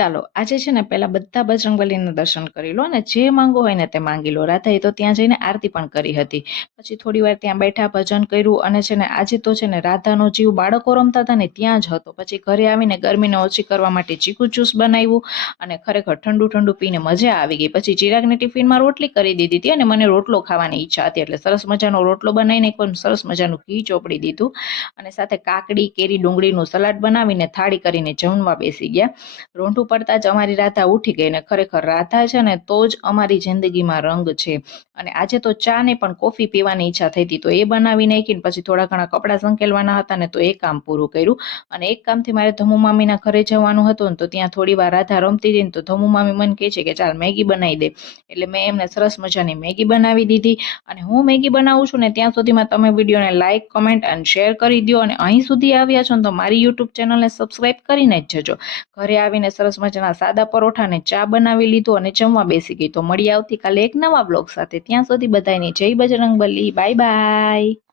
ચાલો આજે છે ને પેલા બધા બજરંગબલીના દર્શન કરી લો અને જે માંગો હોય ને તે માંગી લો. રાધાએ તો ત્યાં જઈને આરતી પણ કરી હતી. પછી થોડી વાર ત્યાં બેઠા ભજન કર્યું અને છે ને આજે તો છે ને રાધાનો જીવ બાળકો રમતા હતા ને ત્યાં જ હતો. પછી ઘરે આવીને ગરમીને ઓછી કરવા માટે ચીકુ જ્યુસ બનાવ્યું અને ખરેખર ઠંડુ ઠંડુ પીને મજા આવી ગઈ. પછી ચિરાગને ટિફિનમાં રોટલી કરી દીધી હતી અને મને રોટલો ખાવાની ઈચ્છા હતી એટલે સરસ મજાનો રોટલો બનાવીને એકદમ સરસ મજાનું ઘી ચોપડી દીધું અને સાથે કાકડી કેરી ડુંગળીનું સલાડ બનાવીને થાળી કરીને જમવા બેસી ગયા. રોંઢું પડતા જ અમારી રાધા ઉઠી ગઈ ને ખરેખર રાધા છે ને તો જ અમારી જિંદગીમાં રંગ છે. અને આજે તો ચા ને પણ કોફી પીવાની ઈચ્છા થઈ હતી તો એ બનાવી નાખીને પછી થોડા ઘણા કપડાં સંકેલવાના હતા ને તો એ કામ પૂરું કર્યું. અને એક કામથી મારે ધમુ મામીના ઘરે જવાનું હતું ને તો ત્યાં થોડી વાર રાધા રમતી હતી ને તો ધમુ મામી મને કહે છે કે ચાલ મેગી બનાવી દે. એટલે મેં એમને સરસ મજાની મેગી બનાવી દીધી. અને હું મેગી બનાવું છું ને ત્યાં સુધીમાં તમે વિડીયોને લાઇક કમેન્ટ અને શેર કરી દો. અને અહીં સુધી આવ્યા છો ને તો મારી યુટ્યુબ ચેનલને સબસ્ક્રાઈબ કરીને જ જજો. ઘરે આવીને સરસ મજાના સાદા પરોઠા ને ચા બનાવી લીધું અને જમવા બેસી ગઈ. તો મળી આવતીકાલે એક નવા બ્લોગ સાથે. ત્યાં સુધી બધાની જય બજરંગબલી. Bye bye.